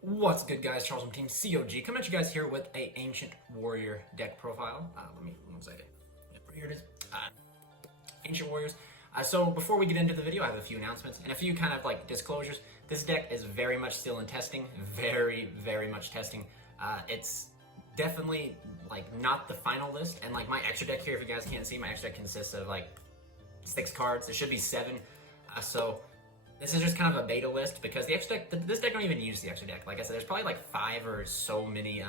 What's good, guys? Charles from Team COG coming at you guys here with a Ancient Warrior deck profile. Let me, 1 second. Yep, here it is. Ancient Warriors. So before we get into the video, I have a few announcements and a few kind of like disclosures. This deck is very much still in testing, very much testing. It's definitely like not the final list, and like my extra deck here, if you guys can't see, my extra deck consists of like 6 cards. It should be 7. So this is just kind of a beta list because the extra deck, this deck don't even use the extra deck. Like I said, there's probably like 5 or so many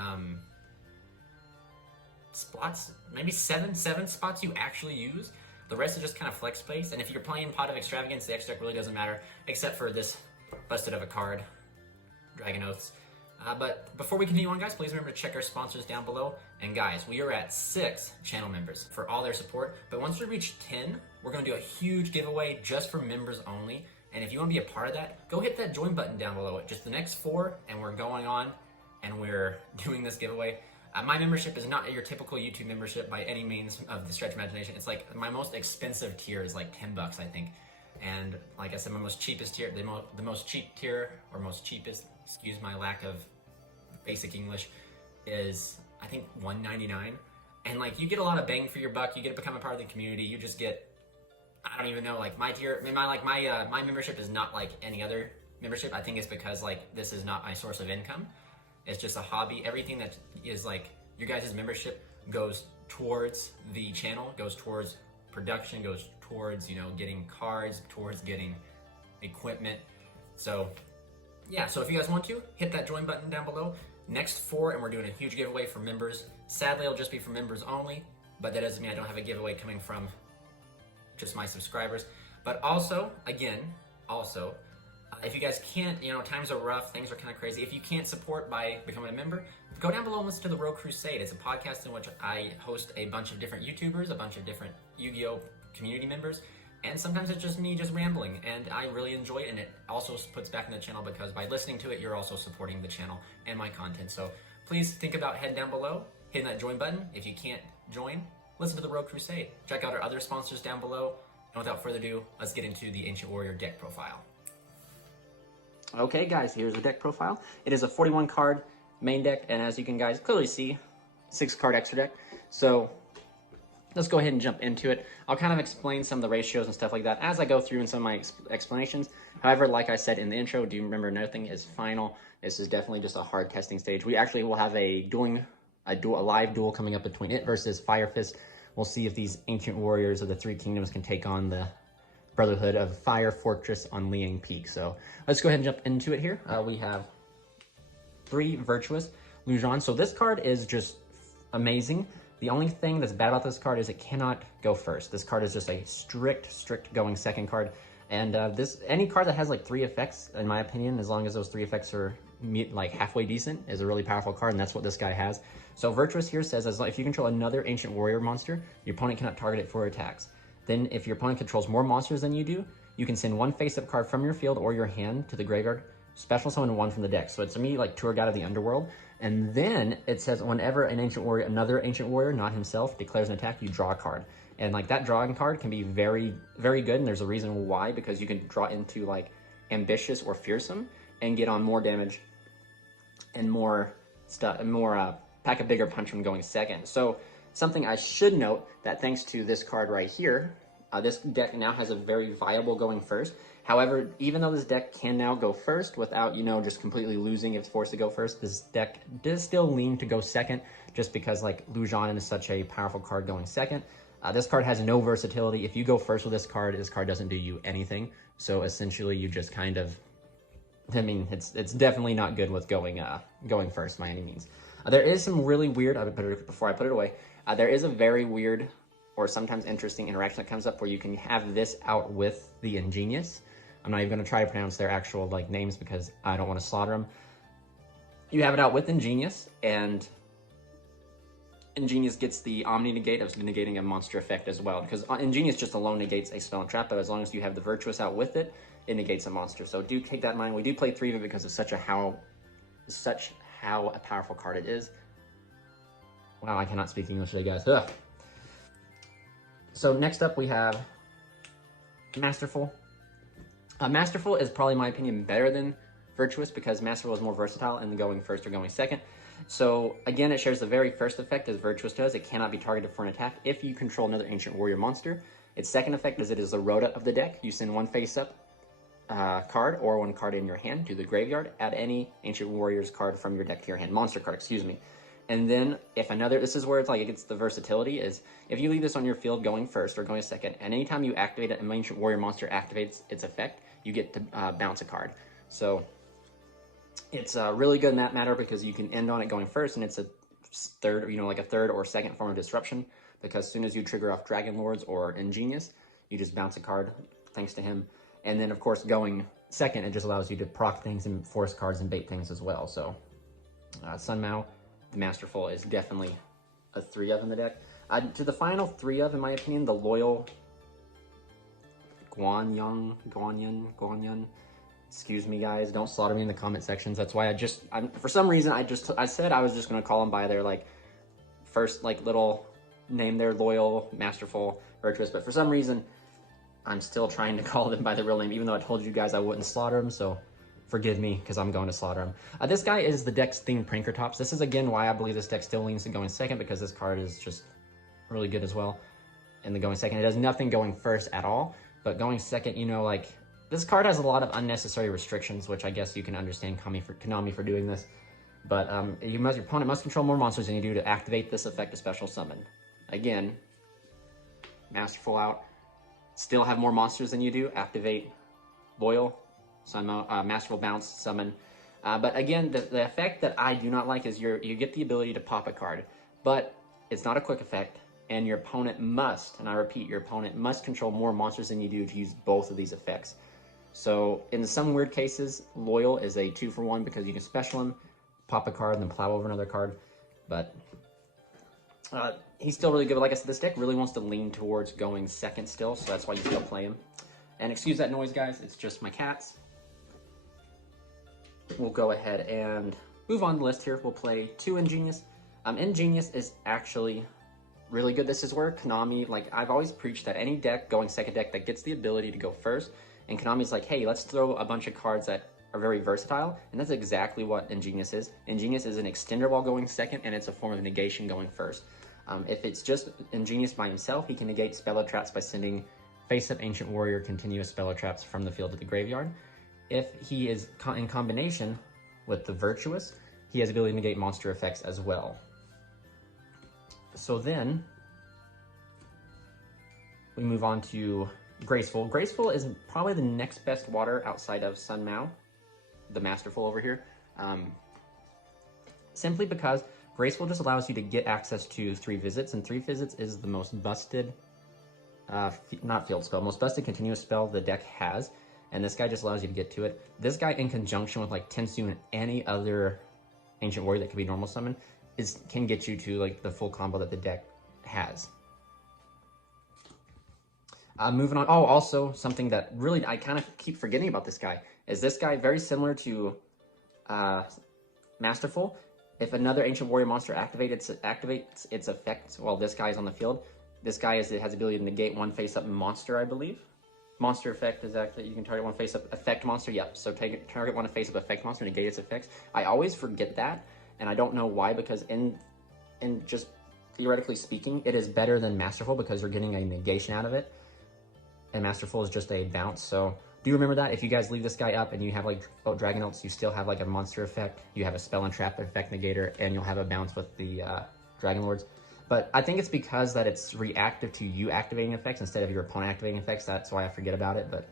spots, maybe 7 spots you actually use. The rest is just kind of flex space, and if you're playing Pot of Extravagance, the extra deck really doesn't matter, except for this busted of a card, Dragon Oaths. But before we continue on, guys, please remember to check our sponsors down below. And guys, we are at 6 channel members for all their support. But once we reach 10, we're going to do a huge giveaway just for members only. And if you want to be a part of that, go hit that join button down below. Just the next 4, and we're going on, and we're doing this giveaway. My membership is not your typical YouTube membership by any means of the stretch of imagination. It's like my most expensive tier is like $10, I think. And like I said, my most cheapest tier, the most cheap tier, or most cheapest, excuse my lack of basic English, is I think $1.99. And like you get a lot of bang for your buck. You get to become a part of the community. You just get, I don't even know, like my tier, my membership is not like any other membership. I think it's because like this is not my source of income. It's just a hobby. Everything that is like your guys' membership goes towards the channel, goes towards production, goes towards, you know, getting cards, towards getting equipment. So yeah, so if you guys want to, hit that join button down below. Next 4, and we're doing a huge giveaway for members. Sadly, it'll just be for members only, but that doesn't mean I don't have a giveaway coming from just my subscribers. But also, again, if you guys can't, you know, times are rough, things are kind of crazy. If you can't support by becoming a member, go down below and listen to the CRUSADE. It's a podcast in which I host a bunch of different YouTubers, a bunch of different YuGiOh community members, and sometimes it's just me just rambling, and I really enjoy it, and it also puts back in the channel because by listening to it, you're also supporting the channel and my content. So please think about heading down below, hitting that join button. If you can't join, listen to the CRUSADE. Check out our other sponsors down below, and without further ado, let's get into the Ancient Warrior deck profile. Okay guys, here's the deck profile. It is a 41 card main deck, and as you can guys clearly see, 6 card extra deck. So let's go ahead and jump into it. I'll kind of explain some of the ratios and stuff like that as I go through in some of my explanations. However, like I said in the intro, do remember nothing is final. This is definitely just a hard testing stage. We actually will have a live duel coming up between it versus Fire Fist. We'll see if these Ancient Warriors of the 3 Kingdoms can take on the Brotherhood of Fire Fortress on Liang Peak. So let's go ahead and jump into it here. We have 3 Virtuous Lujan. So this card is just amazing. The only thing that's bad about this card is it cannot go first. This card is just a strict going second card. And any card that has like 3 effects, in my opinion, as long as those 3 effects are like halfway decent, is a really powerful card, and that's what this guy has. So Virtuous here says, if you control another Ancient Warrior monster, your opponent cannot target it for attacks. Then if your opponent controls more monsters than you do, you can send 1 face-up card from your field or your hand to the graveyard, special summon 1 from the deck. So it's to me like Tour Guide of the Underworld. And then it says whenever another Ancient Warrior, not himself, declares an attack, you draw a card. And like that drawing card can be very good, and there's a reason why, because you can draw into like Ambitious or Fearsome and get on more damage and more stuff, and more pack a bigger punch when going second. So something I should note, that thanks to this card right here, this deck now has a very viable going first. However, even though this deck can now go first without, you know, just completely losing if it's forced to go first, this deck does still lean to go second, just because like Lujan is such a powerful card going second. This card has no versatility. If you go first with this card doesn't do you anything. So essentially you just kind of, I mean, it's definitely not good with going first by any means. There is some really weird, before I put it away, there is a very weird or sometimes interesting interaction that comes up where you can have this out with the Ingenious. I'm not even going to try to pronounce their actual like names because I don't want to slaughter them. You have it out with Ingenious, and Ingenious gets the Omni negate of negating a monster effect as well, because Ingenious just alone negates a spell and trap, but as long as you have the Virtuous out with it, it negates a monster. So do take that in mind. We do play 3 of it because it's such how a powerful card it is. Wow, I cannot speak English today, guys. Ugh. So next up we have Masterful. Masterful is probably, in my opinion, better than Virtuous because Masterful is more versatile in the going first or going second. So again, it shares the very first effect as Virtuous does. It cannot be targeted for an attack if you control another Ancient Warrior monster. Its second effect is it is the Rhoda of the deck. You send one face-up card or one card in your hand to the graveyard. Add any Ancient Warriors card from your deck to your hand. Monster card, excuse me. And then if another, this is where it's like it gets the versatility, is if you leave this on your field going first or going second, and anytime you activate it, an Ancient Warrior monster activates its effect, you get to bounce a card. So it's really good in that matter because you can end on it going first, and it's a third, like a third or second form of disruption, because as soon as you trigger off Dragon Lords or Ingenious, you just bounce a card thanks to him. And then of course going second, it just allows you to proc things and force cards and bait things as well. So Sun Mao, the Masterful, is definitely a 3-of in the deck. To the final 3-of, in my opinion, the Loyal Guanyan. Excuse me, guys. Don't slaughter me in the comment sections. That's why for some reason, I said I was just going to call them by their, like, first, like, little name there, Loyal, Masterful, Virtuous. But for some reason, I'm still trying to call them by their real name, even though I told you guys I wouldn't slaughter them. So forgive me, because I'm going to slaughter him. This guy is the deck's themed Pranker Tops. This is, again, why I believe this deck still leans to going second, because this card is just really good as well in the going second. It does nothing going first at all, but going second, like, this card has a lot of unnecessary restrictions, which I guess you can understand Konami for doing this. But your opponent must control more monsters than you do to activate this effect, a special summon. Again, Masterful out. Still have more monsters than you do. Activate Loyal, Masterful bounce, summon. But again, the effect that I do not like is you get the ability to pop a card, but it's not a quick effect, and your opponent must, and I repeat, your opponent must control more monsters than you do to use both of these effects. So in some weird cases, Loyal is a 2-for-1 because you can special him, pop a card, and then plow over another card. But he's still really good. But like I said, this deck really wants to lean towards going second still, so that's why you still play him. And excuse that noise, guys. It's just my cats. We'll go ahead and move on the list here. We'll play 2 Ingenious. Ingenious is actually really good. This is where Konami, like, I've always preached that any deck, going second deck, that gets the ability to go first, and Konami's like, hey, let's throw a bunch of cards that are very versatile, and that's exactly what Ingenious is. Ingenious is an extender while going second, and it's a form of negation going first. If it's just Ingenious by himself, he can negate Spell Traps by sending face-up Ancient Warrior continuous Spell Traps from the field to the graveyard. If he is in combination with the Virtuous, he has the ability to negate monster effects as well. So then, we move on to Graceful. Graceful is probably the next best water outside of Sun Mao, the Masterful over here. Simply because Graceful just allows you to get access to 3 visits, and 3 visits is the most busted, not field spell, most busted continuous spell the deck has, and this guy just allows you to get to it. This guy, in conjunction with like Tensu and any other Ancient Warrior that could be normal summon, can get you to like the full combo that the deck has. Moving on. Oh, also something that really I kind of keep forgetting about this guy is this guy, very similar to Masterful. If another Ancient Warrior monster activates its effect while this guy is on the field, this guy has the ability to negate one face-up monster, I believe. Monster effect is actually, you can target one face-up effect monster. Yep, so target one face-up effect monster, negate its effects. I always forget that, and I don't know why, because in just theoretically speaking, it is better than Masterful because you're getting a negation out of it, and Masterful is just a bounce. So do remember that. If you guys leave this guy up and you have like Dragon Ults, you still have like a monster effect, you have a spell and trap effect negator, and you'll have a bounce with the Dragon Lords. But I think it's because that it's reactive to you activating effects instead of your opponent activating effects. That's why I forget about it. But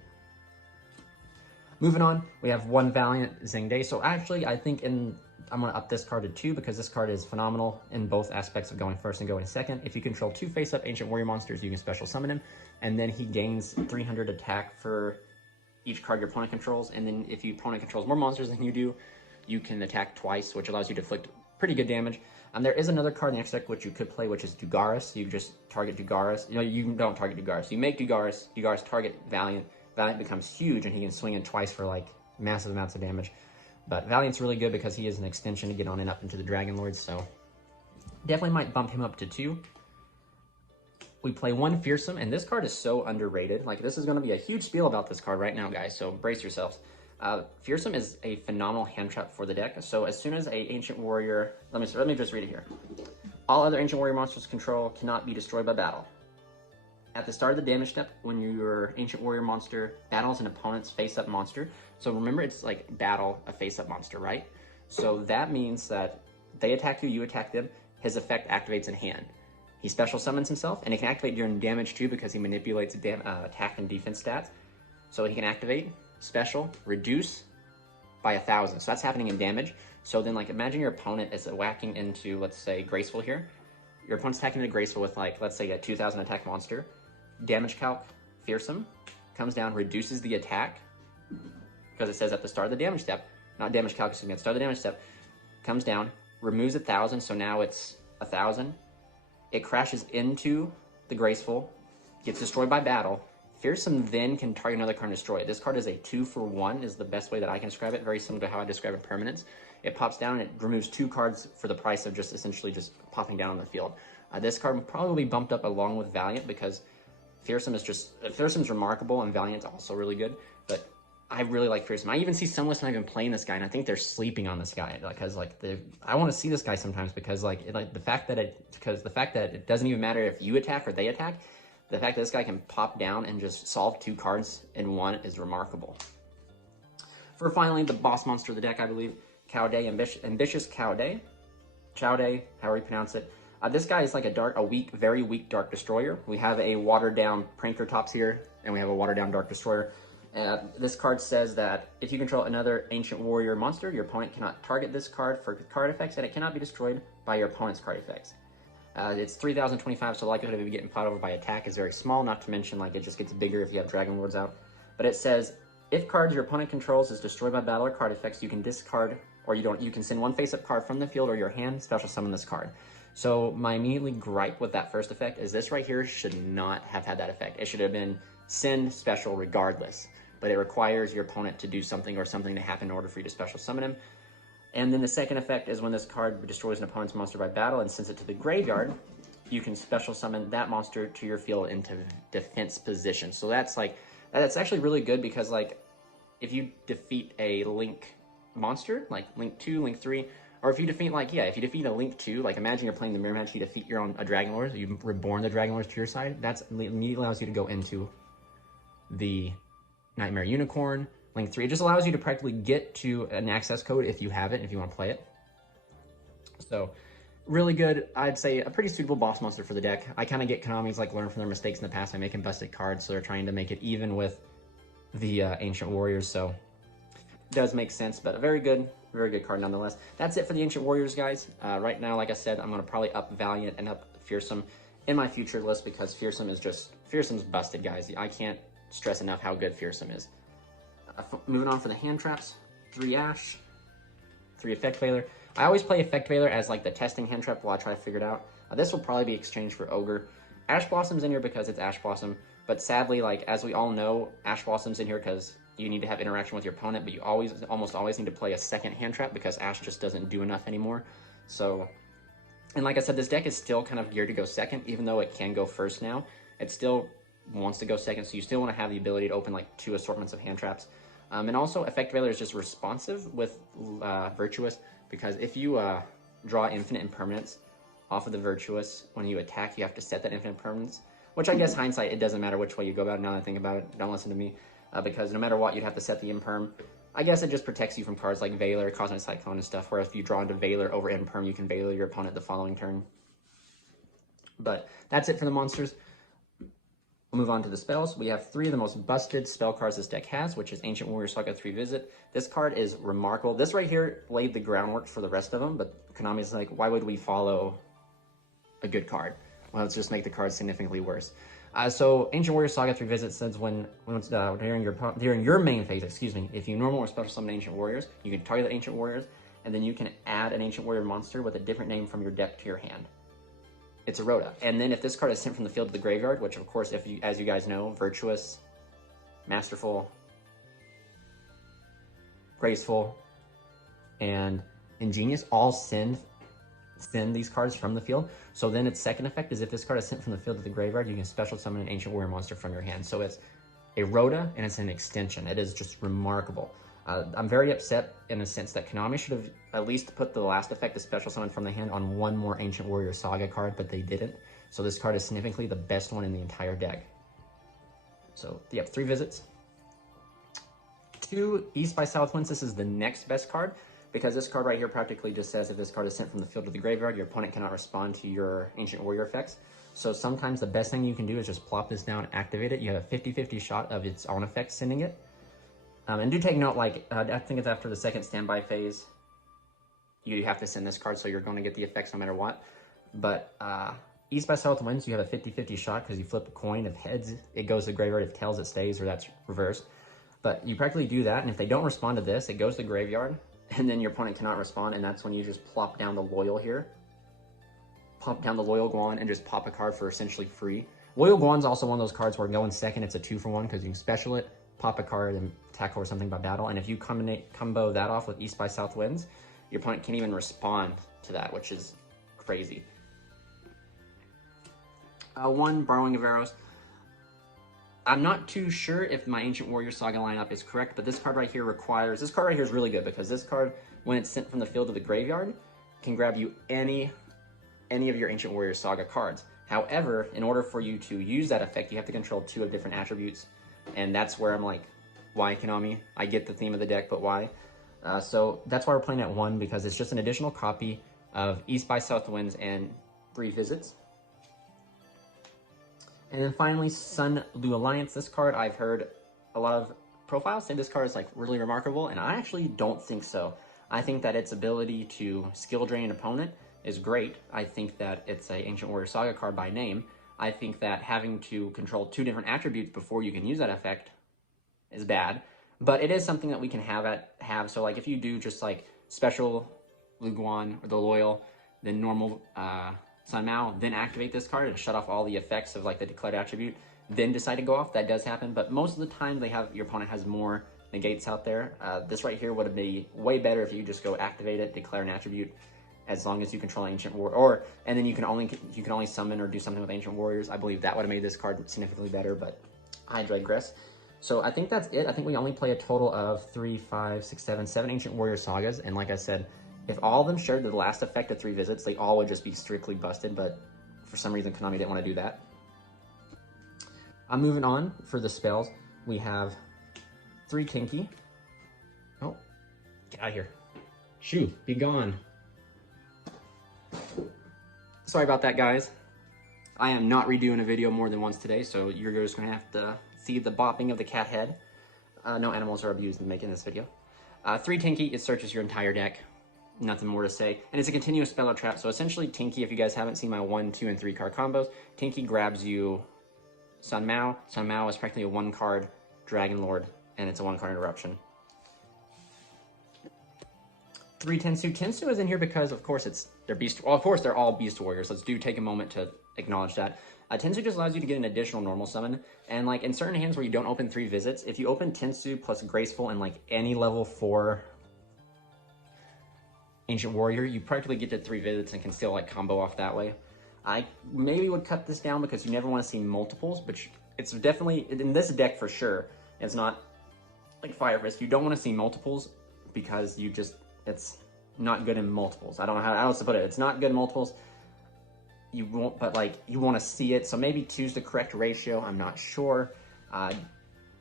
moving on, we have 1 Valiant Zhengde. So actually, I think I'm going to up this card to 2 because this card is phenomenal in both aspects of going first and going second. If you control 2 face-up Ancient Warrior monsters, you can special summon him, and then he gains 300 attack for each card your opponent controls. And then if your opponent controls more monsters than you do, you can attack twice, which allows you to inflict pretty good damage. There is another card in the next deck which you could play, which is Dugaris. You just target Dugaris. You don't target Dugaris. You make Dugaris target Valiant. Valiant becomes huge, and he can swing in twice for like massive amounts of damage. But Valiant's really good because he is an extension to get on and up into the Dragon Lords, so definitely might bump him up to 2. We play 1 Fearsome, and this card is so underrated. Like, this is going to be a huge spiel about this card right now, guys, so brace yourselves. Fearsome is a phenomenal hand trap for the deck. So as soon as a Ancient Warrior, let me just read it here. All other Ancient Warrior monsters control cannot be destroyed by battle. At the start of the damage step, when your Ancient Warrior monster battles an opponent's face-up monster, so remember it's like battle a face-up monster, right? So that means that they attack you, you attack them, his effect activates in hand. He special summons himself, and it can activate during damage too because he manipulates attack and defense stats. So he can activate, special, reduce by 1,000. So that's happening in damage. So then like imagine your opponent is whacking into, let's say, Graceful here. Your opponent's attacking into Graceful with like, let's say a 2,000 attack monster. Damage calc, Fearsome, comes down, reduces the attack, because it says at the start of the damage step, not damage calc, excuse me, at the start of the damage step, comes down, removes 1,000, so now it's 1,000. It crashes into the Graceful, gets destroyed by battle. Fearsome then can target another card and destroy it. This card is a 2-for-1, is the best way that I can describe it, very similar to how I describe impermanence. It pops down and it removes 2 cards for the price of just essentially just popping down on the field. This card will probably be bumped up along with Valiant because Fearsome's remarkable and Valiant's also really good, but I really like Fearsome. I even see some lists when I've been playing this guy, and I think they're sleeping on this guy because I want to see this guy sometimes because the fact that it doesn't even matter if you attack or they attack, the fact that this guy can pop down and just solve 2 cards in one is remarkable. For finally the boss monster of the deck, I believe, Chowday, Ambitious Chowday, however you pronounce it. This guy is like a very weak Dark Destroyer. We have a watered down Pranker Tops here, and we have a watered down Dark Destroyer. This card says that if you control another Ancient Warrior monster, your opponent cannot target this card for card effects, and it cannot be destroyed by your opponent's card effects. It's 3,025, so the likelihood of it getting fought over by attack is very small, not to mention like it just gets bigger if you have Dragon Lords out. But it says, if cards your opponent controls is destroyed by battle or card effects, you can discard, or you can send one face-up card from the field or your hand, special summon this card. So my immediately gripe with that first effect is this right here should not have had that effect. It should have been send special regardless, but it requires your opponent to do something or something to happen in order for you to special summon him. And then the second effect is when this card destroys an opponent's monster by battle and sends it to the graveyard, you can special summon that monster to your field into defense position. So that's actually really good because like if you defeat a Link monster, like Link 2, Link 3, or if you defeat if you defeat a Link 2, like imagine you're playing the mirror match, you defeat your own Dragon Lord, you reborn the Dragon Lords to your side, that immediately allows you to go into the Nightmare Unicorn, Link 3. It just allows you to practically get to an access code if you have it, if you want to play it. So really good, I'd say a pretty suitable boss monster for the deck. I kind of get Konami's learn from their mistakes in the past by making busted cards, so they're trying to make it even with the Ancient Warriors, so it does make sense, but a very good card nonetheless. That's it for the Ancient Warriors, guys. Right now, like I said, I'm going to probably up Valiant and up Fearsome in my future list because Fearsome's busted, guys. I can't stress enough how good Fearsome is. Moving on for the hand traps, 3 Ash, 3 Effect Veiler. I always play Effect Veiler as the testing hand trap while I try to figure it out. This will probably be exchanged for Ogre. Ash Blossom's in here because it's Ash Blossom, but sadly, as we all know, Ash Blossom's in here because you need to have interaction with your opponent, but you almost always need to play a second hand trap because Ash just doesn't do enough anymore. So, and like I said, this deck is still kind of geared to go second, even though it can go first now. It still wants to go second, so you still want to have the ability to open 2 assortments of hand traps. And also, Effect Veiler is just responsive with Virtuous, because if you draw infinite impermanence off of the Virtuous, when you attack, you have to set that infinite impermanence, which I guess hindsight, it doesn't matter which way you go about it now that I think about it. Don't listen to me. Because no matter what, you'd have to set the imperm. I guess it just protects you from cards like Veiler, Cosmic Cyclone, and stuff, where if you draw into Veiler over imperm, you can Veiler your opponent the following turn. But that's it for the monsters. We'll move on to the spells. We have 3 of the most busted spell cards this deck has, which is Ancient Warrior Saga 3 Visit. This card is remarkable. This right here laid the groundwork for the rest of them, but Konami's like, why would we follow a good card? Well, let's just make the card significantly worse. So Ancient Warrior Saga 3 Visit says when it's during your main phase, if you normal or special summon Ancient Warriors, you can target the Ancient Warriors, and then you can add an Ancient Warrior monster with a different name from your deck to your hand. It's a Rhoda. And then if this card is sent from the field to the graveyard, which of course, as you guys know, Virtuous, Masterful, Graceful, and Ingenious all send these cards from the field. So then its second effect is if this card is sent from the field to the graveyard, you can special summon an Ancient Warrior monster from your hand. So it's a Rhoda and it's an extension. It is just remarkable. I'm very upset in a sense that Konami should have at least put the last effect, the special summon from the hand, on one more Ancient Warrior Saga card, but they didn't. So this card is significantly the best one in the entire deck. So, yep, 3 visits. 2 East by South Winds. This is the next best card, because this card right here practically just says if this card is sent from the field to the graveyard, your opponent cannot respond to your Ancient Warrior effects. So sometimes the best thing you can do is just plop this down, activate it. You have a 50-50 shot of its own effect sending it. And do take note, like, I think it's after the second standby phase, you have to send this card, so you're going to get the effects no matter what. But East by South Winds, you have a 50-50 shot because you flip a coin. If heads, it goes to the graveyard. If tails, it stays, or that's reversed. But you practically do that, and if they don't respond to this, it goes to the graveyard, and then your opponent cannot respond, and that's when you just plop down the Loyal here. Plop down the Loyal Guan and just pop a card for essentially free. Loyal Guan's also one of those cards where going second, it's a 2-for-1 because you can special it, pop a card, and tackle or something by battle. And if you combo that off with East by South Winds, your opponent can't even respond to that, which is crazy. 1 Borrowing of Arrows. I'm not too sure if my Ancient Warrior Saga lineup is correct, but this card right here requires... This card right here is really good because this card, when it's sent from the field to the graveyard, can grab you any of your Ancient Warrior Saga cards. However, in order for you to use that effect, you have to control 2 of different attributes, and that's where I'm like, why Konami? I get the theme of the deck, but why? So that's why we're playing at 1, because it's just an additional copy of East by South Winds and 3 visits. And then finally, Sun Lu Alliance. This card, I've heard a lot of profiles say this card is like really remarkable, and I actually don't think so. I think that its ability to skill drain an opponent is great. I think that it's an Ancient Warrior Saga card by name. I think that having to control 2 different attributes before you can use that effect is bad, but it is something that we can have. So like if you do just like special Lu Guan or the Loyal, then normal Sun Mao, then activate this card and shut off all the effects of like the declared attribute, then decide to go off, that does happen. But most of the time your opponent has more negates out there. This right here would be way better if you just go activate it, declare an attribute, as long as you control Ancient Warrior, and then you can only summon or do something with Ancient Warriors. I believe that would have made this card significantly better, but I digress. So I think that's it. I think we only play a total of 3, 5, 6, 7, 7 Ancient Warrior Sagas, and like I said, if all of them shared the last effect of 3 visits, they all would just be strictly busted, but for some reason Konami didn't want to do that. I'm moving on for the spells. We have 3 Kinky. Oh, get out of here. Shoo, be gone. Sorry about that, guys. I am not redoing a video more than once today, so you're just going to have to see the bopping of the cat head. No animals are abused in making this video. 3 Tinky, it searches your entire deck. Nothing more to say. And it's a continuous spell or trap, so essentially Tinky, if you guys haven't seen my 1, 2, and 3 card combos, Tinky grabs you Sun Mao. Sun Mao is practically a 1-card Dragon Lord, and it's a 1-card interruption. 3 Tensu. Tensu is in here because, of course, they're Beast... Well, of course, they're all Beast Warriors. Let's take a moment to acknowledge that. Tensu just allows you to get an additional normal summon, and like in certain hands where you don't open 3 visits, if you open Tensu plus Graceful and like any level 4 Ancient Warrior, you practically get to 3 visits and can still like combo off that way. I maybe would cut this down because you never want to see multiples, but it's definitely, in this deck for sure, it's not like Fire Fist. You don't want to see multiples because it's not good in multiples. I don't know how else to put it. It's not good in multiples. You won't, but like you want to see it. So maybe 2's the correct ratio. I'm not sure.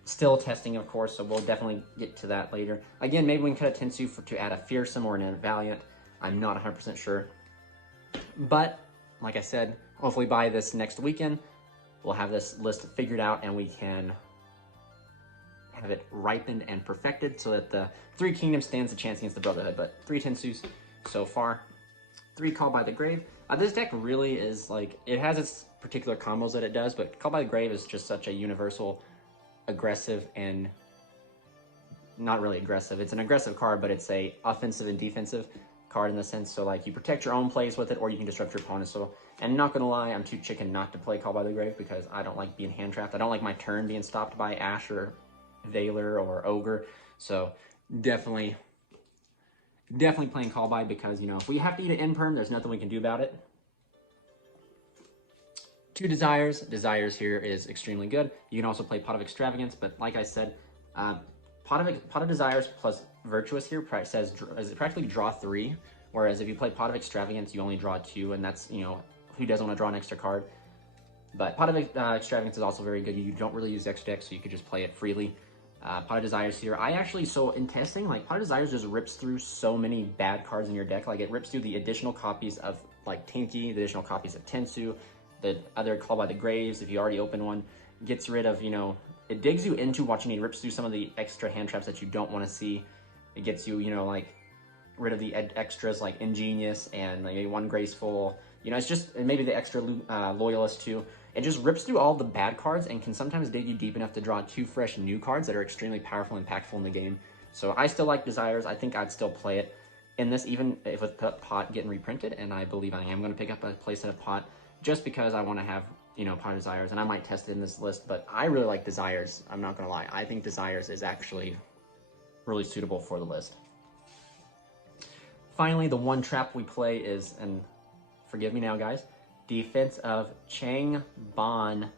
Still testing, of course, so we'll definitely get to that later. Again, maybe we can cut a Tensu to add a Fearsome or an Valiant. I'm not 100% sure. But, like I said, hopefully by this next weekend, we'll have this list figured out and we can have it ripened and perfected so that the 3 Kingdoms stands a chance against the Brotherhood. But 3 Tensus so far. 3 Call by the Grave. This deck really is like, it has its particular combos that it does, but Call by the Grave is just such a universal aggressive and not really aggressive. It's an aggressive card, but it's a offensive and defensive card in the sense. So like you protect your own plays with it, or you can disrupt your opponent. So, and not gonna lie, I'm too chicken not to play Call by the Grave because I don't like being hand trapped. I don't like my turn being stopped by Ash or Veiler or Ogre. So definitely playing Call by because, you know, if we have to eat an end perm, there's nothing we can do about it. 2 Desires. Desires here is extremely good. You can also play Pot of Extravagance, but like I said, Pot of Desires plus Virtuous here says is practically draw 3, whereas if you play Pot of Extravagance, you only draw 2, and that's, you know, who doesn't want to draw an extra card? But Pot of Extravagance is also very good. You don't really use extra deck, so you could just play it freely. Pot of Desires here. So in testing, like, Pot of Desires just rips through so many bad cards in your deck. Like, it rips through the additional copies of, like, Tinky, the additional copies of Tensu, the other Call by the Graves, if you already open one. Gets rid of, you know, it digs you into what you need, rips through some of the extra hand traps that you don't want to see. It gets you, you know, like, rid of the extras like Ingenious and like one Graceful. You know, it's just, and maybe the extra Loyalist too. It just rips through all the bad cards and can sometimes dig you deep enough to draw 2 fresh new cards that are extremely powerful and impactful in the game. So I still like Desires. I think I'd still play it in this, even if with Pot getting reprinted, and I believe I am going to pick up a playset of Pot just because I want to have, you know, Pot of Desires, and I might test it in this list, but I really like Desires. I'm not going to lie. I think Desires is actually really suitable for the list. Finally, the one trap we play is, and forgive me now, guys, Defense of Chang Ban,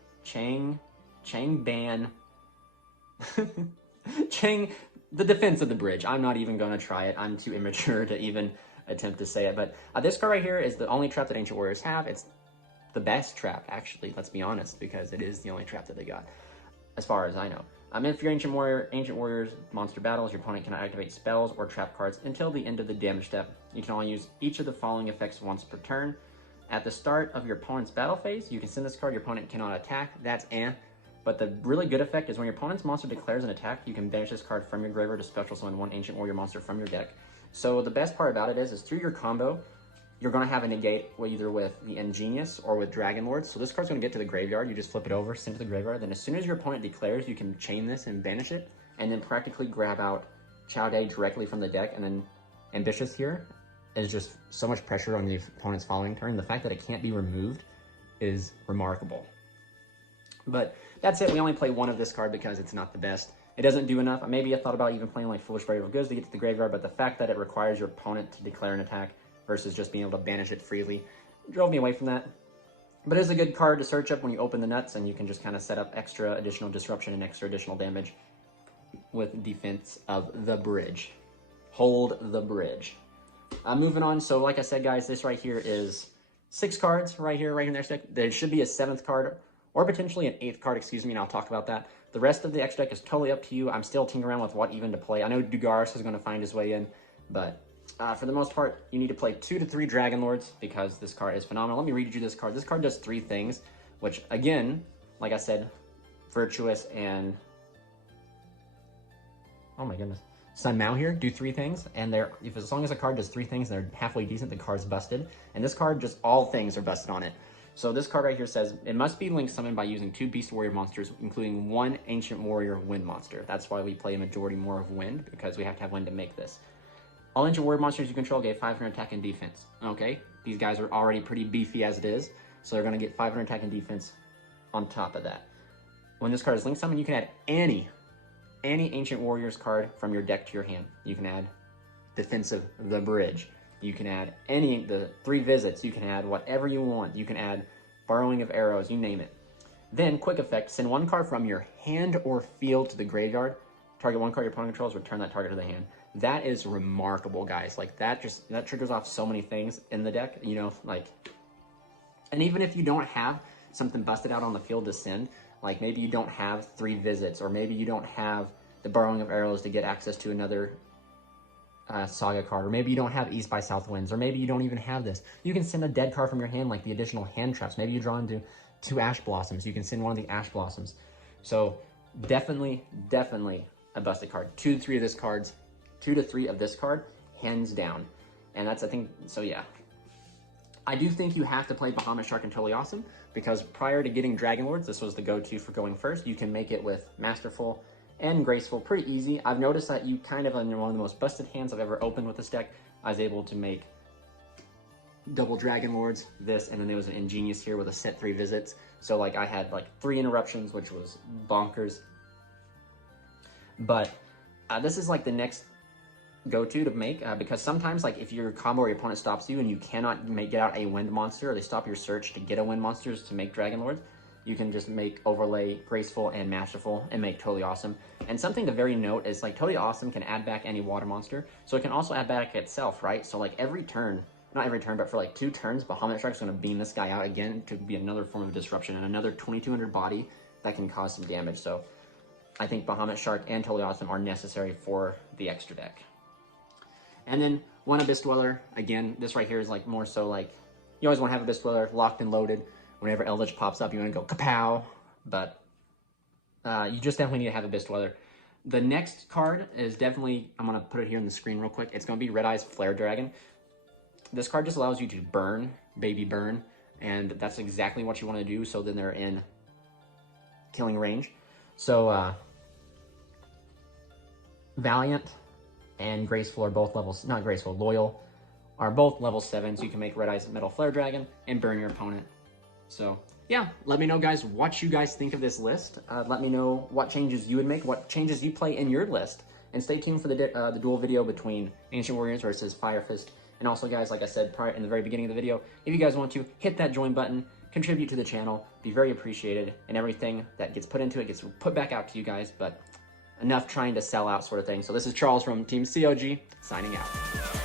the Defense of the Bridge. I'm not even going to try it. I'm too immature to even attempt to say it, but this card right here is the only trap that Ancient Warriors have. It's the best trap, actually, let's be honest, because it is the only trap that they got, as far as I know. If you're Ancient Warriors monster battles, your opponent cannot activate spells or trap cards until the end of the damage step. You can only use each of the following effects once per turn. At the start of your opponent's battle phase, you can send this card, your opponent cannot attack. That's But the really good effect is when your opponent's monster declares an attack, you can banish this card from your graveyard to special summon one Ancient Warrior monster from your deck. So the best part about it is through your combo, you're going to have a negate either with the Ingenious or with Dragon Lord. So this card's going to get to the graveyard. You just flip it over, send it to the graveyard. Then as soon as your opponent declares, you can chain this and banish it, and then practically grab out Chowday directly from the deck. And then Ambitious here is just so much pressure on the opponent's following turn. The fact that it can't be removed is remarkable. But that's it. We only play one of this card because it's not the best. It doesn't do enough. Maybe I thought about even playing like Foolish Brave of Goods to get to the graveyard, but the fact that it requires your opponent to declare an attack versus just being able to banish it freely drove me away from that. But it is a good card to search up when you open the nuts, and you can just kind of set up extra additional disruption and extra additional damage with Defense of the Bridge. Hold the bridge. Moving on, so like I said, guys, this right here is 6 cards right here in their deck. There should be a 7th card, or potentially an 8th card, excuse me, and I'll talk about that. The rest of the extra deck is totally up to you. I'm still tinkering around with what even to play. I know Dugaris is going to find his way in, but for the most part, you need to play 2 to 3 Dragon Lords because this card is phenomenal. Let me read you this card. This card does 3 things, which, again, like I said, Virtuous and, oh my goodness, Sun Mao here do 3 things, and as long as a card does 3 things and they're halfway decent, the card's busted. And this card, just all things are busted on it. So this card right here says, it must be link summoned by using 2 Beast Warrior monsters, including 1 Ancient Warrior Wind monster. That's why we play a majority more of Wind, because we have to have Wind to make this. All Ancient Warrior monsters you control get 500 attack and defense. Okay, these guys are already pretty beefy as it is, so they're going to get 500 attack and defense on top of that. When this card is link summoned, you can add any Ancient Warriors card from your deck to your hand. You can add Defense of the Bridge. You can add the 3 visits. You can add whatever you want. You can add Borrowing of Arrows, you name it. Then, quick effect, send 1 card from your hand or field to the graveyard. Target 1 card your opponent controls, return that target to the hand. That is remarkable, guys. Like, that triggers off so many things in the deck, you know, like, and even if you don't have something busted out on the field to send, like maybe you don't have 3 visits, or maybe you don't have the Borrowing of Arrows to get access to another Saga card, or maybe you don't have East by South Winds, or maybe you don't even have this. You can send a dead card from your hand, like the additional hand traps. Maybe you draw into 2 Ash Blossoms. You can send one of the Ash Blossoms. So definitely a busted card. 2 to 3 of this cards, 2 to 3 of this card, hands down. And that's, I think, so yeah. I do think you have to play Bahamut Shark and Totally Awesome, because prior to getting Dragon Lords, this was the go-to for going first. You can make it with Masterful and Graceful pretty easy. I've noticed that you kind of, in one of the most busted hands I've ever opened with this deck, I was able to make double Dragon Lords, this, and then there was an Ingenious here with a set 3 visits. So like I had like 3 interruptions, which was bonkers. But this is like the next go-to to make, because sometimes like if your combo or your opponent stops you and you cannot get out a Wind monster, or they stop your search to get a Wind monsters to make Dragon Lords, you can just make overlay graceful and masterful and make totally awesome. And something to very note is like totally awesome can add back any water monster, so it can also add back itself, right? So like every turn, not every turn, but for like 2 turns, Bahamut Shark's going to beam this guy out again to be another form of disruption and another 2200 body that can cause some damage. So I think Bahamut Shark and Totally Awesome are necessary for the extra deck. And then one Abyss Dweller, again, this right here is like more so like, you always want to have Abyss Dweller locked and loaded. Whenever Eldritch pops up, you want to go kapow, but you just definitely need to have Abyss Dweller. The next card is definitely, I'm going to put it here on the screen real quick. It's going to be Red Eye's Flare Dragon. This card just allows you to burn, baby burn, and that's exactly what you want to do, so then they're in killing range. So, Valiant and Graceful are both levels, not Graceful, Loyal are both level 7, so you can make Red Eye's Metal Flare Dragon and burn your opponent. So, yeah, let me know, guys, what you guys think of this list. Let me know what changes you would make, what changes you play in your list. And stay tuned for the duel video between Ancient Warriors versus Fire Fist. And also, guys, like I said prior in the very beginning of the video, if you guys want to, hit that join button, contribute to the channel, be very appreciated, and everything that gets put into it gets put back out to you guys, but enough trying to sell out sort of thing. So this is Charles from Team COG, signing out.